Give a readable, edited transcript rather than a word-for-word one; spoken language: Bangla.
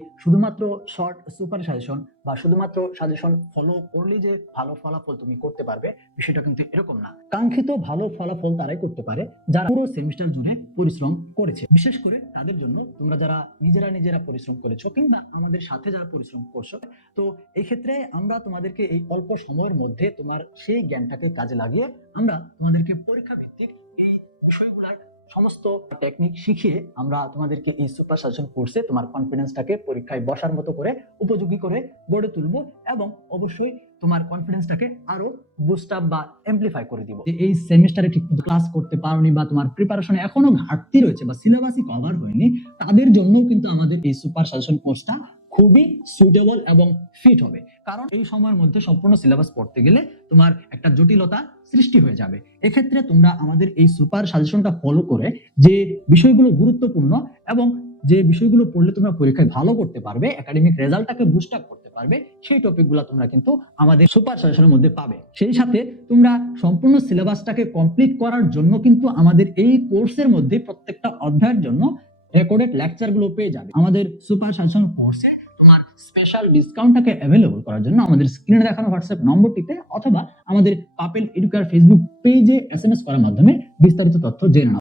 শুধুমাত্র শর্ট সুপার সাজেশন বা শুধুমাত্র সাজেশন ফলো করলে যে ভালো ফলাফল তুমি করতে পারবে, বিষয়টা কিন্তু এরকম না। কাঙ্ক্ষিত ভালো ফলাফল তারাই করতে পারে যারা পুরো সেমিস্টার জুড়ে পরিশ্রম করেছে। বিশেষ করে তাদের জন্য, তোমরা যারা নিজেরা পরিশ্রম করেছো কিংবা আমাদের সাথে যারা পরিশ্রম করছো, তো এই ক্ষেত্রে আমরা তোমাদেরকে এই অল্প সময়ের মধ্যে তোমার সেই জ্ঞানটাকে কাজে লাগিয়ে আমরা তোমাদেরকে পরীক্ষা ভিত্তিক এই বিষয়গুলার সমস্ত টেকনিক শিখিয়ে আমরা তোমাদেরকে এই সুপার সাজেশন কোর্সে তোমার কনফিডেন্সটাকে পরীক্ষায় বসার মতো করে উপযোগী করে গড়ে তুলবো এবং অবশ্যই তোমার কনফিডেন্সটাকে আরো বুস্ট আপ বা এমপ্লিফাই করে দিব। এই সেমিস্টারে ঠিকমতো ক্লাস করতে পারোনি বা তোমার প্রিপারেশনে এখনো ঘাটতি রয়েছে বা সিলেবাসই কভার হয়নি, তাদের জন্যও কিন্তু আমাদের এই সুপার সাজেশন কোর্সটা খুবই সুইটেবল এবং ফিট হবে। কারণ এই সময়ের মধ্যে সম্পূর্ণ সিলেবাস পড়তে গেলে তোমার একটা জটিলতা সৃষ্টি হয়ে যাবে। এক্ষেত্রে তোমরা আমাদের এই সুপার সাজেশনটা ফলো করে যে বিষয়গুলো গুরুত্বপূর্ণ এবং যে বিষয়গুলো পড়লে তোমরা পরীক্ষায় ভালো করতে পারবে, একাডেমিক রেজাল্টটাকে বুস্ট আপ করতে পারবে, সেই টপিকগুলো তোমরা কিন্তু আমাদের সুপার সাজেশনের মধ্যে পাবে। সেই সাথে তোমরা সম্পূর্ণ সিলেবাসটাকে কমপ্লিট করার জন্য কিন্তু আমাদের এই কোর্সের মধ্যে প্রত্যেকটা অধ্যায়ের জন্য রেকর্ডেড লেকচারগুলো পেয়ে যাবে। আমাদের সুপার সাজেশন কোর্সে তোমার স্পেশাল ডিসকাউন্টটাকে অ্যাভেলেবল করার জন্য আমাদের স্ক্রিনে দেখানো হোয়াটসঅ্যাপ নম্বরটিতে অথবা আমাদের পাপেল এডুকেয়ার ফেসবুক পেজে SMS করার মাধ্যমে বিস্তারিত তথ্য জেনে নাও।